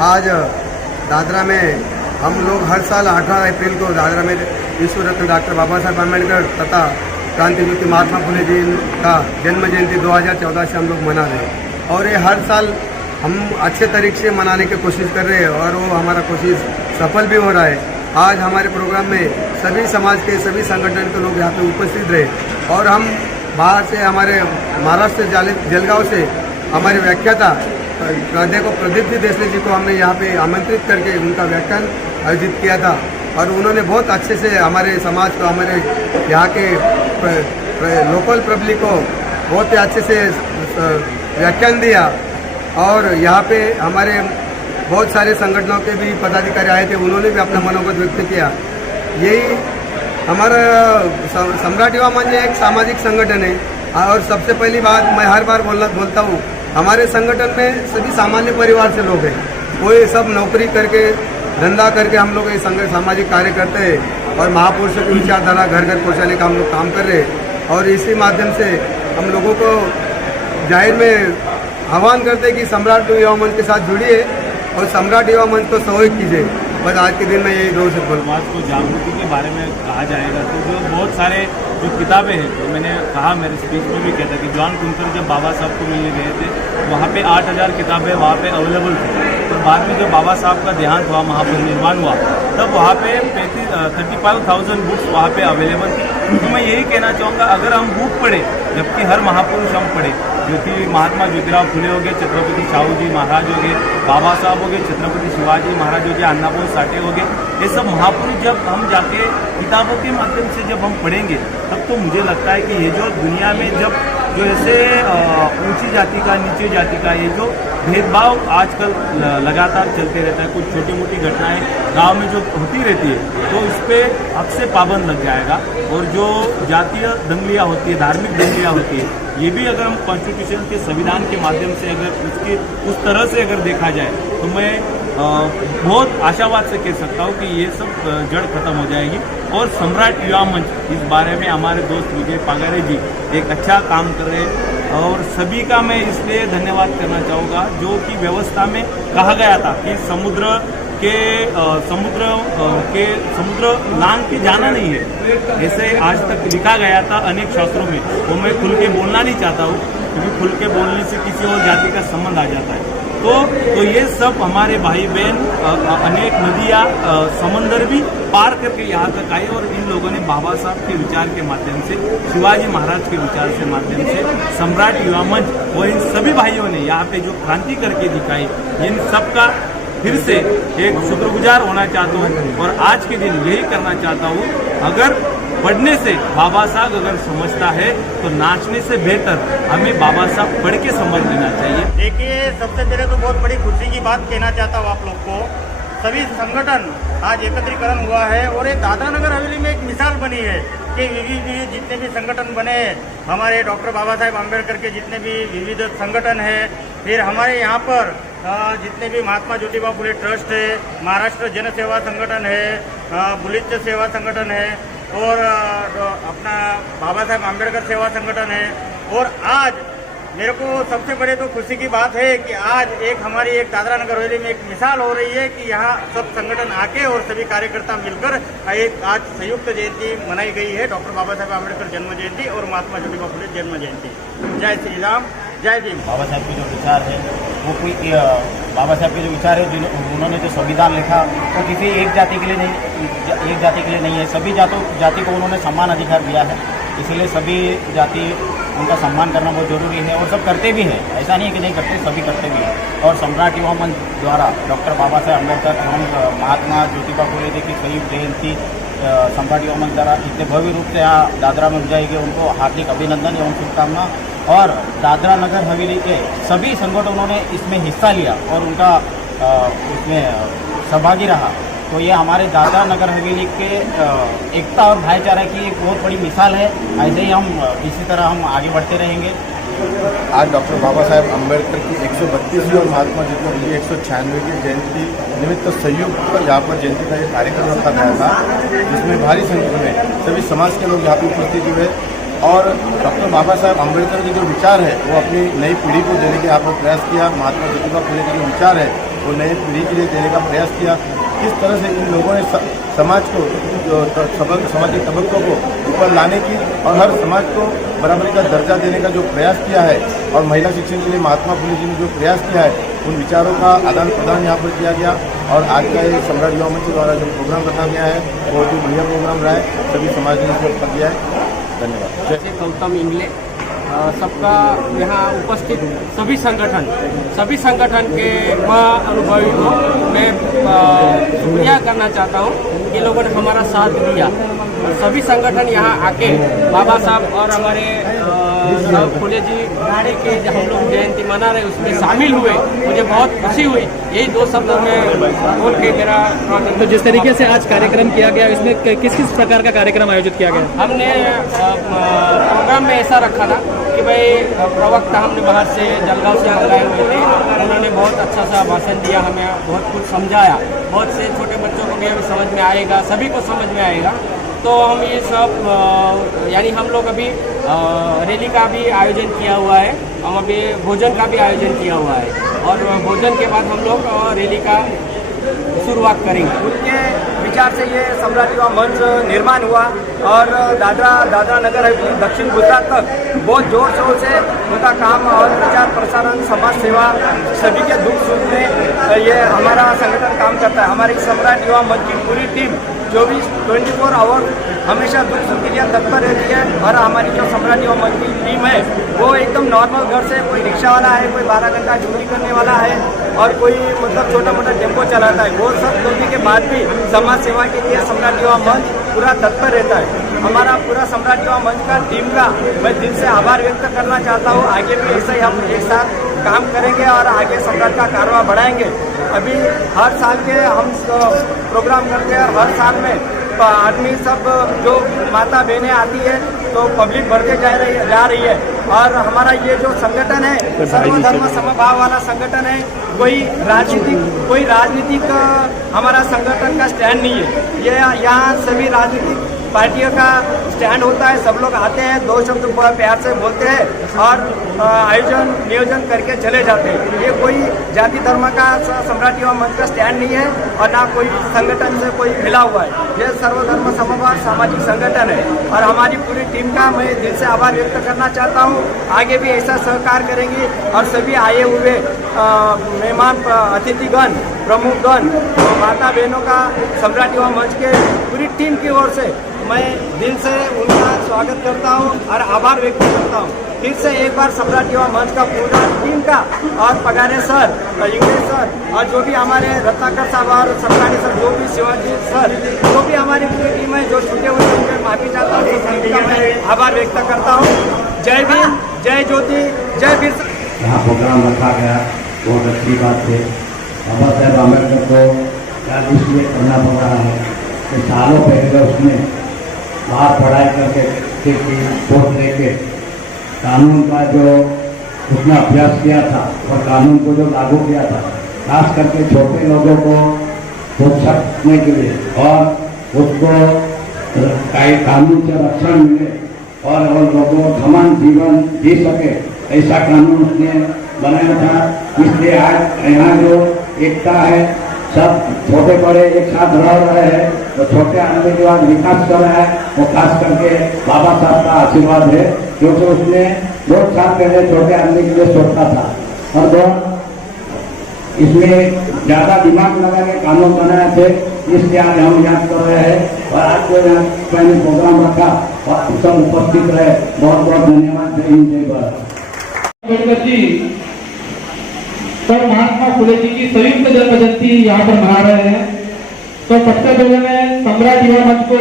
आज दादरा में हम लोग हर साल 18 अप्रैल को दादरा में विश्व रत्न डॉक्टर बाबा साहब अम्बेडकर तथा क्रांति ज्योति महात्मा फुले जी का जन्म जयंती 2014 से हम लोग मना रहे हैं और ये हर साल हम अच्छे तरीके से मनाने की कोशिश कर रहे हैं और वो हमारा कोशिश सफल भी हो रहा है। आज हमारे प्रोग्राम में सभी समाज के सभी संगठन के लोग यहाँ पे उपस्थित रहे और हम बाहर से हमारे महाराष्ट्र जलगांव से हमारे व्याख्याता देखो प्रदीप जी देशले जी को हमने यहाँ पे आमंत्रित करके उनका व्याख्यान आयोजित किया था और उन्होंने बहुत अच्छे से हमारे समाज को हमारे यहाँ के लोकल पब्लिक को बहुत ही अच्छे से व्याख्यान दिया और यहाँ पे हमारे बहुत सारे संगठनों के भी पदाधिकारी आए थे, उन्होंने भी अपना मनोगत व्यक्त किया। यही हमारा सम्राट युवा मंच एक सामाजिक संगठन है और सबसे पहली बात मैं हर बार बोलता हूँ, हमारे संगठन में सभी सामान्य परिवार से लोग हैं, कोई सब नौकरी करके धंधा करके हम लोग ये सामाजिक कार्य करते हैं और महापुरुषों की विचारधारा घर घर पहुँचाने का हम लोग काम कर रहे हैं और इसी माध्यम से हम लोगों को जाहिर में आह्वान करते हैं कि सम्राट युवा मंच के साथ जुड़िए और सम्राट युवा मंच को सहयोग कीजिए। बस आज के दिन में यही दो से समाज को जागृति के बारे में कहा जाएगा तो जो बहुत सारे जो किताबें हैं, जो मैंने कहा मेरे स्पीच में भी कहता कि जॉन कुंतर जब बाबा साहब को मिलने गए थे वहाँ पे 8000 किताबें वहाँ पे अवेलेबल थी और बाद में जब बाबा साहब का देहांत हुआ, महापरिनिर्वाण हुआ, तब वहाँ पे 35,000 बुक्स वहाँ पे अवेलेबल थी। तो मैं यही कहना चाहूँगा, अगर हम बुक पढ़े, जबकि हर महापुरुष हम पढ़े, जो कि महात्मा ज्योतिराव फुले हो गए, छत्रपति शाहू जी महाराज हो गए, बाबा साहब हो गए, छत्रपति शिवाजी महाराज हो गए, अन्नाभाऊ साठे हो गए, ये सब महापुरुष जब हम जाके किताबों के माध्यम से जब हम पढ़ेंगे तब तो मुझे लगता है कि ये जो दुनिया में जब जो ऐसे ऊंची जाति का नीचे जाति का ये जो भेदभाव आजकल लगातार चलते रहता है, कुछ छोटी मोटी घटनाएं गांव में जो होती रहती है तो इस पर अब से पाबंद लग जाएगा और जो जातीय दंगलियां होती है, धार्मिक दंगलियां होती है, ये भी अगर हम कॉन्स्टिट्यूशन के संविधान के माध्यम से अगर उसके उस तरह से अगर देखा जाए तो मैं बहुत आशावाद से कह सकता हूँ कि ये सब जड़ खत्म हो जाएगी और सम्राट युवा मंच इस बारे में हमारे दोस्त विजय पागारे जी एक अच्छा काम कर रहे हैं और सभी का मैं इसलिए धन्यवाद करना चाहूँगा जो कि व्यवस्था में कहा गया था कि समुद्र लांग के जाना नहीं है, ऐसे आज तक लिखा गया था अनेक शास्त्रों में, वो मैं खुल के बोलना नहीं चाहता हूँ क्योंकि खुल के बोलने से किसी और जाति का संबंध आ जाता है। तो ये सब हमारे भाई बहन अनेक नदियाँ समंदर भी पार करके यहाँ तक आए और इन लोगों ने बाबा साहब के विचार के माध्यम से, शिवाजी महाराज के विचार के माध्यम से सम्राट युवा मंच और इन सभी भाइयों ने यहाँ पे जो क्रांति करके दिखाई, इन सबका फिर से एक शुक्रगुजार होना चाहता हूँ और आज के दिन यही करना चाहता हूँ, अगर पढ़ने से बाबा साहब अगर समझता है तो नाचने से बेहतर हमें बाबा साहब पढ़ के समझ लेना चाहिए। देखिए, सबसे पहले तो बहुत बड़ी खुशी की बात कहना चाहता हूँ आप लोग को, सभी संगठन आज एकत्रीकरण हुआ है और ये दादरा नगर हवेली में एक मिसाल बनी है कि विविध जितने भी संगठन बने, हमारे डॉक्टर बाबा साहेब अम्बेडकर के जितने भी विविध संगठन है, फिर हमारे यहाँ पर जितने भी महात्मा ज्योतिबा फुले ट्रस्ट है, महाराष्ट्र जन सेवा संगठन है, बुलिच सेवा संगठन है और अपना बाबा साहेब अम्बेडकर सेवा संगठन है। और आज मेरे को सबसे बड़े तो खुशी की बात है कि आज एक हमारी एक दादरा नगर हवेली में एक मिसाल हो रही है कि यहाँ सब संगठन आके और सभी कार्यकर्ता मिलकर एक आज संयुक्त जयंती मनाई गई है, डॉक्टर बाबा साहेब अम्बेडकर जन्म जयंती और महात्मा ज्योतिबा फुले जन्म जयंती। जय श्री राम, जय भीम। बाबा साहब के जो विचार है वो कोई बाबा साहब के जो विचार है उन्होंने जो संविधान लिखा वो किसी एक जाति के लिए नहीं है, सभी जाति को उन्होंने समान अधिकार दिया है, इसीलिए सभी जाति उनका सम्मान करना बहुत जरूरी है और सब करते भी हैं, ऐसा नहीं है कि नहीं करते, सभी करते भी हैं। और सम्राट युवा मंच द्वारा डॉक्टर बाबा साहेब अम्बेडकर एवं महात्मा ज्योतिबा फुले जी की संयुक्त जयंती सम्राट युवा मंच द्वारा इतने भव्य रूप से यहाँ दादरा में बुझाई गई, उनको हार्दिक अभिनंदन एवं शुभकामना। और दादरा नगर हवेली के सभी संगठनों ने इसमें हिस्सा लिया और उनका इसमें सहभागी रहा, तो ये हमारे दादरा नगर हवेली के एकता और भाईचारा की एक बहुत बड़ी मिसाल है। ऐसे ही हम इसी तरह हम आगे बढ़ते रहेंगे। आज डॉक्टर बाबा साहेब अम्बेडकर की 132वीं और महात्मा ज्योतिबा फुले 196वीं जयंती निमित्त संयुक्त यहाँ पर जयंती का एक कार्यक्रम रखा गया था, जिसमें भारी संख्या में सभी समाज के लोग यहाँ पर उपस्थित हुए और डॉक्टर बाबा साहेब अम्बेडकर के जो विचार है वो अपनी नई पीढ़ी को देने के यहाँ पर प्रयास किया। महात्मा ज्योतिबा फुले के जो विचार है वो नए पीढ़ी के लिए देने का प्रयास किया। किस तरह से इन लोगों ने समाज को सामाजिक तबकों को ऊपर लाने की और हर समाज को बराबरी का दर्जा देने का जो प्रयास किया है और महिला शिक्षण के लिए महात्मा फुले जी ने जो प्रयास किया है, उन विचारों का आदान प्रदान यहाँ पर किया गया। और आज का ये सम्राट युवा मंच द्वारा जो प्रोग्राम रखा गया है बहुत ही बढ़िया प्रोग्राम रहा है, सभी समाज ने इसको कर दिया है। धन्यवाद। जैसे गौतम इंगले सबका यहाँ उपस्थित सभी संगठन के अनुभवी को मैं शुक्रिया करना चाहता हूँ कि लोगों ने हमारा साथ दिया और सभी संगठन यहाँ आके बाबा साहब और हमारे फुले जी के जो हम लोग जयंती मना रहे उसमें शामिल हुए। मुझे बहुत खुशी हुई। यही दो शब्द में बोल के मेरा। तो जिस तरीके से आज कार्यक्रम किया गया इसमें किस किस प्रकार का कार्यक्रम आयोजित किया गया? हमने प्रोग्राम में ऐसा रखा था कि भाई प्रवक्ता हमने बाहर से जलगांव से आए हुए थे, उन्होंने बहुत अच्छा सा भाषण दिया, हमें बहुत कुछ समझाया। बहुत से छोटे बच्चों को भी अभी समझ में आएगा, सभी को समझ में आएगा। तो हम ये सब यानी हम लोग अभी रैली का भी आयोजन किया हुआ है, हम अभी भोजन का भी आयोजन किया हुआ है और भोजन के बाद हम लोग रैली का शुरुआत करेंगे। उनके विचार से ये सम्राट युवा मंच निर्माण हुआ और दादरा नगर हवेली दक्षिण गुजरात तक बहुत जोर शोर से उनका काम और प्रचार प्रसारण समाज सेवा सभी के दुख सुख में ये हमारा संगठन काम करता है। हमारी सम्राट युवा मंच की पूरी टीम 24 आवर हमेशा दुख सुख के लिए तत्पर रहती है। और हमारी जो सम्राट युवा मंच की टीम है वो एकदम नॉर्मल घर से, कोई रिक्शा वाला है, कोई 12 घंटा चोरी करने वाला है और कोई मतलब छोटा मोटा टेम्पो चलाता है, वो सब करने के बाद भी समाज सेवा के लिए सम्राट युवा मंच पूरा तत्पर रहता है। हमारा पूरा सम्राट युवा मंच का टीम का मैं दिल से आभार व्यक्त करना चाहता हूँ। आगे भी ऐसा ही हम एक साथ काम करेंगे और आगे सम्राट का कारवा बढ़ाएंगे। अभी हर साल के हम प्रोग्राम करते हैं और हर साल में आदमी सब जो माता बहनें आती है तो पब्लिक बढ़ते जा रही है। और हमारा ये जो संगठन है सर्वधर्म समभाव वाला संगठन है। कोई राजनीतिक हमारा संगठन का स्टैंड नहीं है। ये यहाँ सभी राजनीतिक पार्टियों का स्टैंड होता है। सब लोग आते हैं, दो शब्द प्यार से बोलते हैं और आयोजन नियोजन करके चले जाते हैं। ये कोई जाति धर्म का सम्राट युवा मंच का स्टैंड नहीं है और ना कोई संगठन से कोई मिला हुआ है। ये सर्वधर्म समभाव सामाजिक संगठन है और हमारी पूरी टीम का मैं दिल से आभार व्यक्त करना चाहता हूँ। आगे भी ऐसा सहकार करेंगे और सभी आए हुए मेहमान अतिथिगण प्रमुखगण माता बहनों का सम्राट युवा मंच के पूरी टीम की ओर से मैं दिल से उनका स्वागत करता हूं और आभार व्यक्त करता हूं। फिर से एक बार सम्राट युवा मंच का पूरा टीम का और पगारे सर, इंग्लिश सर और जो भी हमारे रत्नाकर साहब और सरकारी सर, जो भी शिवाजी सर, जो भी हमारी पूरी टीम है जो छूटे हुए उनके माफी चाहता हूँ, सभी का मैं आभार व्यक्त करता हूँ। जय भीम, जय ज्योति, जय वीर। यहाँ प्रोग्राम रखा गया बहुत अच्छी बात है। बाबा साहेब अम्बेडकर को याद इसलिए करना पड़ रहा है कि सालों पहले उसने बाहर पढ़ाई करके वोट लेके कानून का जो उसने अभ्यास किया था और कानून को जो लागू किया था, खास करके छोटे लोगों को प्रोत्साहन करने के लिए और उसको कानून से रक्षण मिले और लोगों समान जीवन जी सके, ऐसा कानून उसने बनाया था। इसलिए आज यहाँ जो एकता है, सब छोटे बड़े एक साथ रह रहे हैं, तो छोटे आदमी जो आज विकास कर रहा है वो खास करके बाबा साहब का आशीर्वाद है, क्योंकि उसने 2 साल पहले छोटे आदमी के लिए सोचा था और इसमें ज्यादा दिमाग लगा के कानून बनाए थे। इसलिए आज हम याद कर रहे हैं और आज जो यहाँ मैंने प्रोग्राम रखा और सब उपस्थित रहे, बहुत बहुत धन्यवाद। जय हिंद, जय भारत। अम्बेडकर जी और महात्मा फुले जी की संयुक्त जन्म जयंती यहाँ पर मना रहे हैं। तो सबसे पहले मैं सम्राट युवा मंच को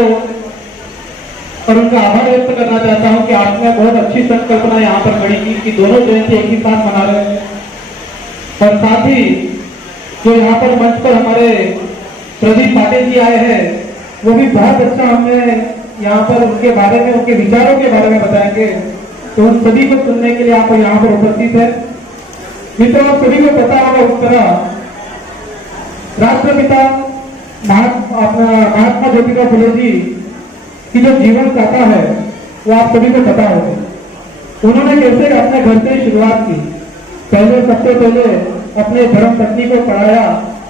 और उनका आभार व्यक्त करना चाहता हूँ कि आपने बहुत अच्छी संकल्पना यहाँ पर खड़ी की कि दोनों जयंती एक ही साथ मना रहे हैं। और साथ ही जो यहाँ पर मंच पर हमारे प्रदीप पाटिल जी आए हैं, वो भी बहुत अच्छा हमने यहाँ पर उनके बारे में, उनके विचारों के बारे में बताएंगे। तो उन सभी को सुनने के लिए आप यहाँ पर उपस्थित है। मित्रों, सभी को पता होगा उस तरह राष्ट्रपिता महात्मा ज्योतिबा फुले जी की जो जीवन गाथा है वो आप सभी को पता होगा। उन्होंने कैसे अपने घर से शुरुआत की। पहले सबसे पहले अपने धर्म पत्नी को पढ़ाया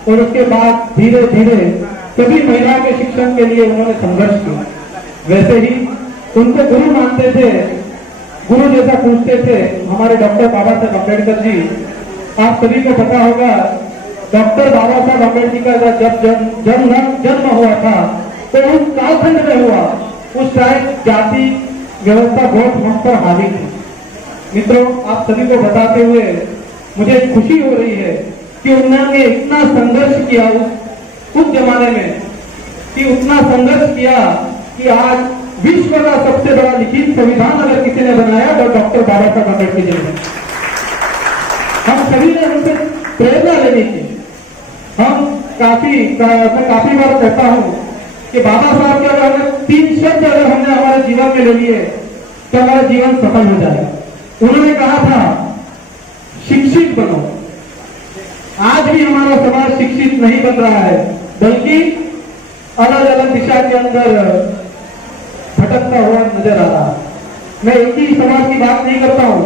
और उसके बाद धीरे धीरे सभी महिलाओं के शिक्षण के लिए उन्होंने संघर्ष किया। वैसे ही उनको गुरु मानते थे, गुरु जैसा पूछते थे हमारे डॉक्टर बाबा साहब अम्बेडकर जी। आप सभी को पता होगा डॉक्टर बाबा साहब अम्बेडकर का जब जन्म हुआ था तो उस कालखंड में हुआ, उस टाइम जाति व्यवस्था बहुत हम पर हावी थी। मित्रों, आप सभी को बताते हुए मुझे खुशी हो रही है कि उन्होंने इतना संघर्ष किया उस जमाने में, कि उतना संघर्ष किया कि आज विश्व का सबसे बड़ा लिखित संविधान अगर किसी ने बनाया तो डॉक्टर बाबा साहब अम्बेडकर जी ने। हम सभी ने उनसे प्रेरणा लेनी थी। मैं काफी बार कहता हूं कि बाबा साहब के अगर 3 शब्द अगर हमने हमारे जीवन में ले लिए तो हमारा जीवन सफल हो जाएगा। उन्होंने कहा था शिक्षित बनो। आज भी हमारा समाज शिक्षित नहीं बन रहा है, बल्कि अलग अलग दिशा के अंदर भटकता हुआ नजर आ रहा है। मैं एक ही समाज की बात नहीं करता हूं,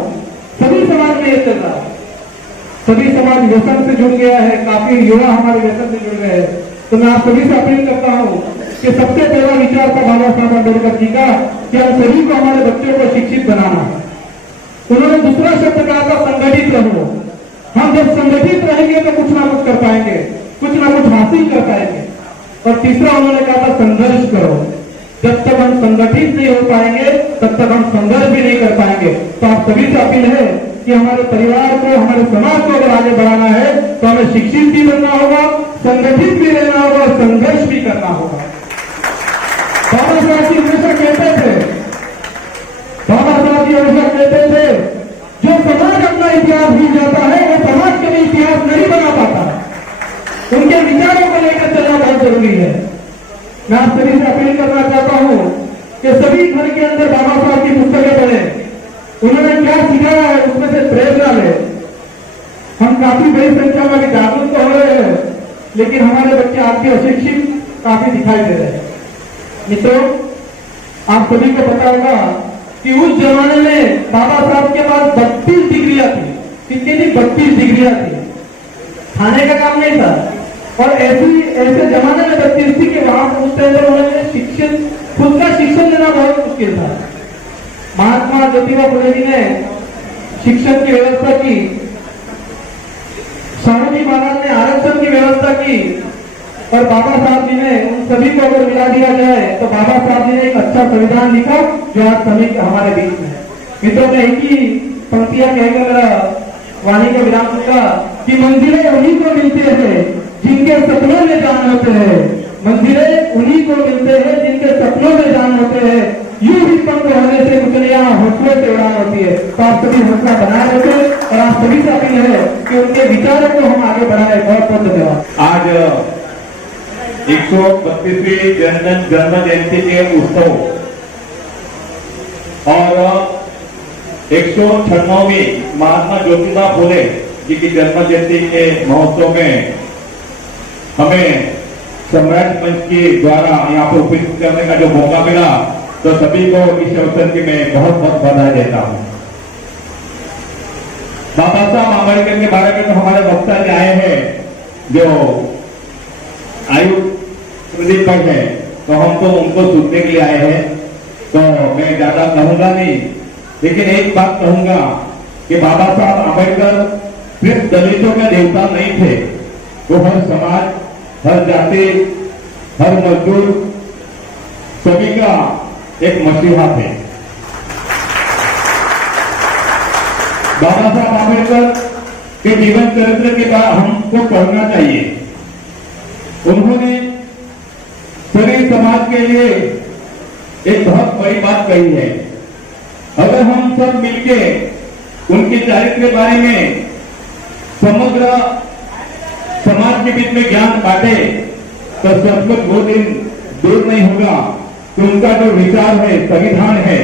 सभी समाज में ये चल रहा है। सभी समाज व्यसन से जुड़ गया है, काफी युवा हमारे व्यसन से जुड़ गए हैं। तो मैं आप सभी से अपील करता हूं कि सबसे पहला विचार था बाबा साहब अम्बेडकर जी का कि हम सभी को हमारे बच्चों को शिक्षित बनाना है। उन्होंने दूसरा शब्द कहा था संगठित रहो। हम जब संगठित रहेंगे तो कुछ ना कुछ कर पाएंगे, कुछ ना कुछ हासिल कर पाएंगे। और तीसरा उन्होंने कहा था संघर्ष करो। जब तक हम संगठित नहीं हो पाएंगे तब तक हम संघर्ष भी नहीं कर पाएंगे। तो आप सभी से अपील है कि हमारे परिवार को, हमारे समाज को अगर आगे बढ़ाना है तो हमें शिक्षित भी बनना होगा, संगठित भी रहना होगा और संघर्ष भी करना होगा। बाबा साहब जी हमेशा कहते थे, जो समाज अपना इतिहास भूल जाता है वो समाज के लिए इतिहास नहीं बना पाता। उनके विचारों को लेकर चलना बहुत जरूरी है। मैं आप सभी से अपील करना चाहता हूं कि सभी घर के अंदर बाबा साहब की पुस्तकें पढ़ें। उन्होंने क्या सिखाया है उसमें से प्रेरणा ले। हम काफी बड़ी संख्या में जागरूक हो रहे हैं, लेकिन हमारे बच्चे आज भी अशिक्षित काफी दिखाई दे रहे हैं। मित्रों, आप सभी को पता होगा कि उस जमाने में बाबा साहब के पास 32 डिग्रियां थी। कितनी थी? 32 डिग्रियां थी। खाने का काम नहीं था। और ऐसे जमाने में 32 थी कि वहां उस टाइम पर उन्होंने खुद का शिक्षण लेना बहुत मुश्किल था। महात्मा ज्योतिबा फुले जी ने शिक्षण की व्यवस्था की, शाहू महाराज ने आरक्षण की व्यवस्था की, और बाबा साहब जी ने उन सभी को अगर मिला दिया जाए तो बाबा साहब जी ने एक अच्छा संविधान लिखा जो आज सभी हमारे बीच में है। मित्रों, मैं एक ही पंक्तियां कहकर मेरा वाणी का विराम दूंगा कि मंजिलें उन्हीं को मिलते हैं जिनके सपनों में जान होते हैं। मंजिलें उन्हीं को मिलते हैं जिनके सपनों में जान होते हैं। यूं ही पंख होने से कुचलियां हौसले से उड़ान होती है। तो आप सभी हौसला बनाए रखें और आप सभी से अपील है कि उनके विचारों को हम आगे बढ़ाएं। बहुत बहुत धन्यवाद। आज 132वीं जन्म जयंती के उत्सव और 196वीं महात्मा ज्योतिबा फुले जी की जन्म जयंती के महोत्सव में हमें सम्राट मंच के द्वारा यहाँ पर उपस्थित करने का जो मौका मिला, तो सभी को इस अवसर की मैं बहुत बहुत बधाई देता हूँ। बाबा साहब अम्बेडकर के बारे में तो हमारे वक्ता जी आए हैं जो आयु प्रदीप पर है, तो हम तो उनको सुनने के लिए आए हैं, तो मैं ज्यादा कहूंगा नहीं, लेकिन एक बात कहूंगा कि बाबा साहब अम्बेडकर सिर्फ दलितों के देवता नहीं थे, वो हर समाज, हर जाति, हर मजदूर सभी का एक मसीहा थे। बाबा साहब अम्बेडकर के जीवन चरित्र के बाद हमको पढ़ना चाहिए। उन्होंने सभी समाज के लिए एक बहुत बड़ी बात कही है। अगर हम सब मिलके उनके चरित्र के बारे में समग्र समाज के बीच में ज्ञान बांटे तो सचमुच वो दिन दूर नहीं होगा कि उनका जो विचार है, संविधान है,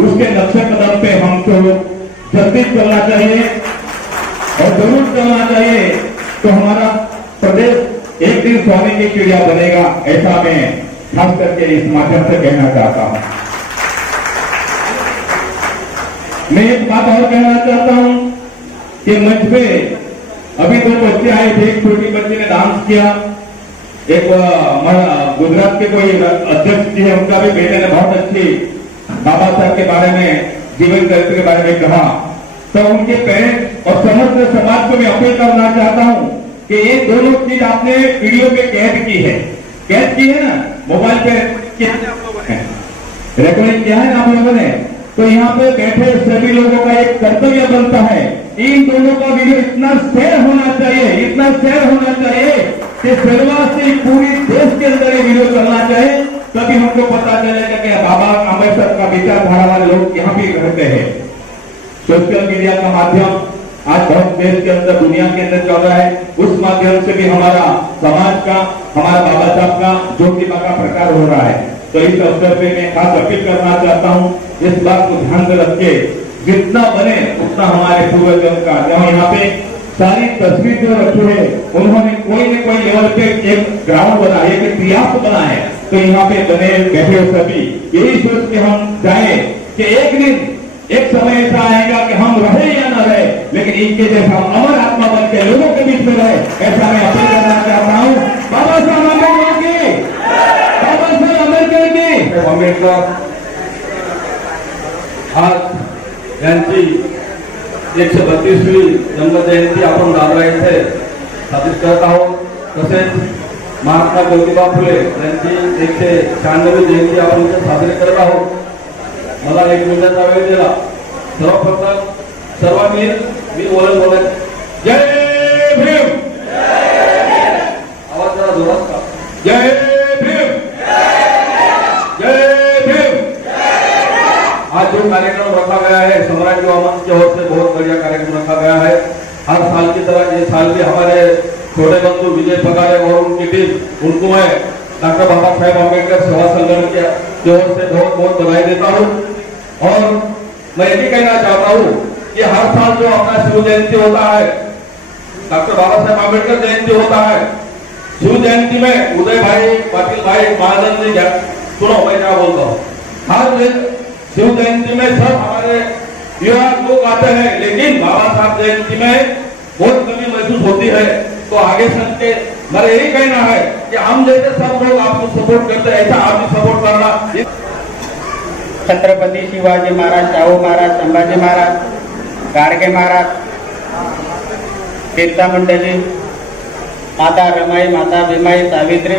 उसके नक्शे कदम पे हमको जल्दी चलना चाहिए और जरूर चलना चाहिए, तो हमारा प्रदेश एक दिन सोने की चिड़िया बनेगा, ऐसा मैं खास करके इस माध्यम से कहना चाहता हूं। मैं एक बात और कहना चाहता हूं कि मंच पे अभी 2 बच्चे आए थे, एक छोटी बच्चे ने डांस किया, एक गुजरात के कोई अध्यक्ष जी है, उनका भी बेटे ने बहुत अच्छी बाबा साहब के बारे में, जीवन चरित्र के बारे में कहा। तो उनके पेरेंट्स और समस्त समाज को मैं अपील करना चाहता हूं कि ये दोनों चीज आपने वीडियो पे कैद की है ना, मोबाइल पे रिकॉर्डिंग किया है ना आप लोगों ने। तो यहाँ पे बैठे सभी लोगों का एक कर्तव्य बनता है, इन दोनों का वीडियो इतना शेयर होना चाहिए कि शुरुआत से पूरी देश के अंदर ये वीडियो चलना चाहिए, तभी हमको पता चलेगा कि बाबा आंबेडकर का विचारधारा वाले लोग यहाँ भी रहते हैं। सोशल मीडिया का माध्यम आज बहुत देश के अंदर, दुनिया के अंदर चल रहा है, उस माध्यम से भी हमारा समाज का, हमारा बाबा साहब का ज्योतिबा का प्रकार हो रहा है। तो इस अवसर पे मैं खास अपील करना चाहता हूँ, इस बात को ध्यान में रख के जितना बने उतना हमारे पूर्वजों का, जहाँ यहाँ पे सारी तस्वीर जो रखी है, उन्होंने कोई न कोई लेवल पे एक ग्राउंड बना है, एक प्रयास बना है। तो यहाँ पे बने बैठे हो सभी यही सोच के हम जाए कि एक दिन एक समय ऐसा आएगा कि हम रहे या न रहे, लेकिन इनके जैसा अमर आत्मा बन के लोगों के बीच में रहे, ऐसा मैं अपील करना चाहता हूँ। बाबा साहब अम्बेडकर की, बाबा साहब अम्बेडकर की। आंबेडकर आज यांची 132वी जन्मजयंती आपण दादरा येथे साजरी करत आहोत। तसेच महात्मा ज्योतिबा फुले यांची 196वी जयंती आपण इथे साजरी करत आहोत। मला 1 मिनिटाचा वेळ दिला। सर्वप्रथम सर्वांनी मी बोलत जय भीम, आवाज जरा जोरात का, जय भीम, जय भीम। आज जो कार्यक्रम रखा गया है सम्राट युवा मंच की ओर से बहुत बढ़िया कार्यक्रम रखा गया है। हर साल की तरह ये साल भी हमारे छोटे बंधु विजय पगारे और उनकी टीम, उनको मैं डॉक्टर बाबा साहेब अम्बेडकर सेवा संगठन की ओर से बहुत बहुत बधाई देता हूँ। और मैं ये भी कहना चाहता हूँ कि हर साल जो अपना शिव जयंती होता है, डॉक्टर बाबा साहेब अम्बेडकर जयंती होता है, शिव जयंती में उदय भाई, पाटिल भाई, महाजन जी, सुनो मैं क्या बोलता हूँ, हर दिन शिव जयंती में सब हमारे युवा लोग आते हैं, लेकिन बाबा साहब जयंती में बहुत कमी महसूस होती है। तो आगे चल के मेरा यही कहना है कि हम जैसे सब लोग आपको सपोर्ट करते हैं, ऐसा आप भी सपोर्ट करना। छत्रपती शिवाजी महाराज, शाहू महाराज, संभाजी महाराज, गाडगे महाराज, कीर्ता मंडळी, माता रमाई, माता भीमाई, सावित्री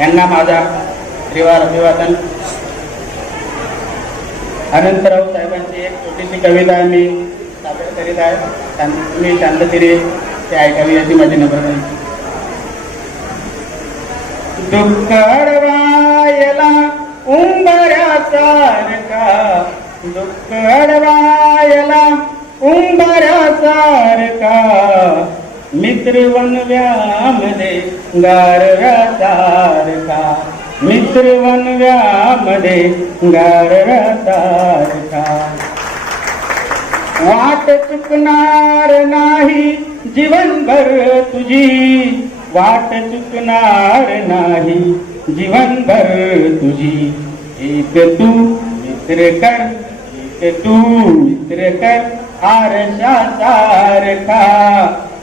यांना माझा त्रिवार अभिवादन। अनंतराव साहेबांची एक छोटीशी कविता मी सादर करीत आहे, मी शांततेने ते ऐकावी अशी माझी नम्र विनंती। दुःख अडवायला उंबऱ्यासारखा, दुःख अडवायला उंबऱ्यासारखा, मित्र वनव्यामध्ये गारव्यासारखा, मित्र वनव्यामध्ये गारव्यासारखा, वाट चुकणार नाही जीवनभर तुझी, वाट चुकणार नाही जीवनभर तुझी, एक तू मित्र कर, एक तू मित्र कर, आरशासारखा,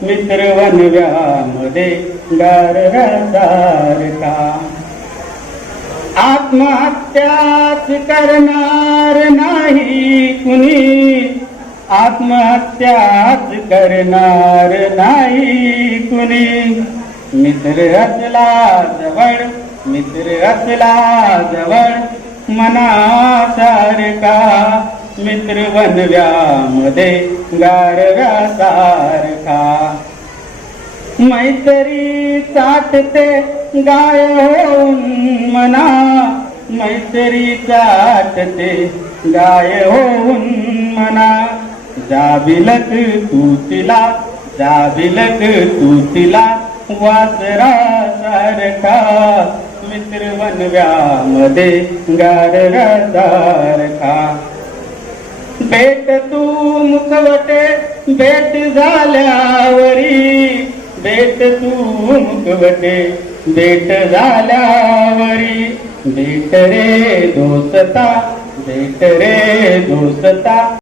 मित्र वनव्यामध्ये गारव्यासारखा, आत्महत्याच करणार नाही कुणी, आत्महत्याच करणार नाही कुणी, मित्र असला जवळ, मित्र असला जवळ मनासारखा, मित्र वनव्यामध्ये गारव्यासारखा, मैत्री चाटते गाय होऊन मना, मैत्री चाटते गाय होऊन मना, जाबिलक तू तिला, जाबिलक तू तिला, वासरा सारखा, मित्र वनव्यामध्ये गारव्यासारखा, भेट तू मुखवटे भेट झाल्यावरी, भेट तू मुखवटे भेट झाल्यावरी, भेट रे दोस्ता, भेट रे दोस्ता,